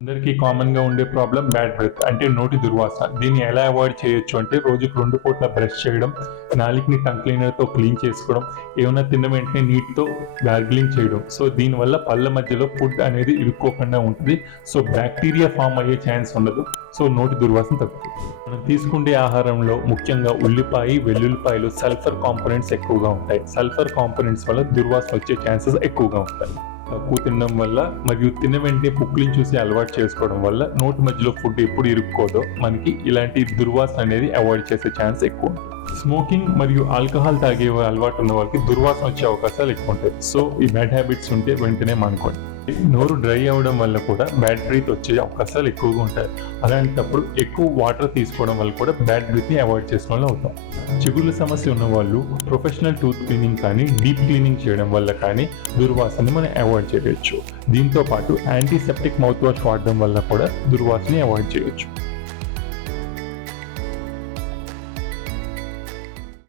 అందరికీ కామన్గా ఉండే ప్రాబ్లం బ్యాడ్ బ్రెత్ అంటే నోటి దుర్వాసన. దీన్ని ఎలా అవాయిడ్ చేయొచ్చు అంటే రోజుకు 2 పూట్ల బ్రష్ చేయడం, నాలుకని టంగ్ క్లీనర్తో క్లీన్ చేసుకోవడం, ఏమైనా తిన్న వెంటనే నీటితో గార్గిలింగ్ చేయడం. సో దీనివల్ల పళ్ళ మధ్యలో ఫుడ్ అనేది ఇరుక్కోకుండా ఉంటుంది. సో బ్యాక్టీరియా ఫామ్ అయ్యే ఛాన్స్ ఉండదు. సో నోటి దుర్వాసన తగ్గుతుంది. మనం తీసుకుండే ఆహారంలో ముఖ్యంగా ఉల్లిపాయ, వెల్లుల్లిపాయలు సల్ఫర్ కాంపోనెంట్స్ ఎక్కువగా ఉంటాయి. సల్ఫర్ కాంపోనెంట్స్ వల్ల దుర్వాసన వచ్చే ఛాన్సెస్ ఎక్కువగా ఉంటాయి. తక్కువ తినడం వల్ల మరియు తిన్న వెంటనే పుక్కులిని చూసి అలవాటు చేసుకోవడం వల్ల నోటి మధ్యలో ఫుడ్ ఎప్పుడు ఇరుక్కోదో మనకి ఇలాంటి దుర్వాసన అనేది అవాయిడ్ చేసే ఛాన్స్ ఎక్కువ ఉంటుంది. స్మోకింగ్ మరియు ఆల్కహాల్ తాగే అలవాటు ఉన్న వాళ్ళకి దుర్వాసన వచ్చే అవకాశాలు ఎక్కువ ఉంటాయి. సో ఈ బ్యాడ్ హ్యాబిట్స్ ఉంటే వెంటనే మానుకోండి. నోరు డ్రై అవ్వడం వల్ల కూడా బ్యాడ్ బ్రీత్ వచ్చే అవకాశాలు ఎక్కువగా ఉంటాయి. అలాంటప్పుడు ఎక్కువ వాటర్ తీసుకోవడం వల్ల కూడా బ్యాడ్ బ్రీత్ని అవాయిడ్ చేసిన వాళ్ళు అవుతాం. చిగుళ్ళ సమస్య ఉన్న వాళ్ళు ప్రొఫెషనల్ టూత్ క్లీనింగ్ కానీ డీప్ క్లీనింగ్ చేయడం వల్ల కానీ దుర్వాసనని మనం అవాయిడ్ చేయవచ్చు. దీంతో పాటు యాంటీసెప్టిక్ మౌత్ వాష్ వాడడం వల్ల కూడా దుర్వాసనని అవాయిడ్ చేయొచ్చు.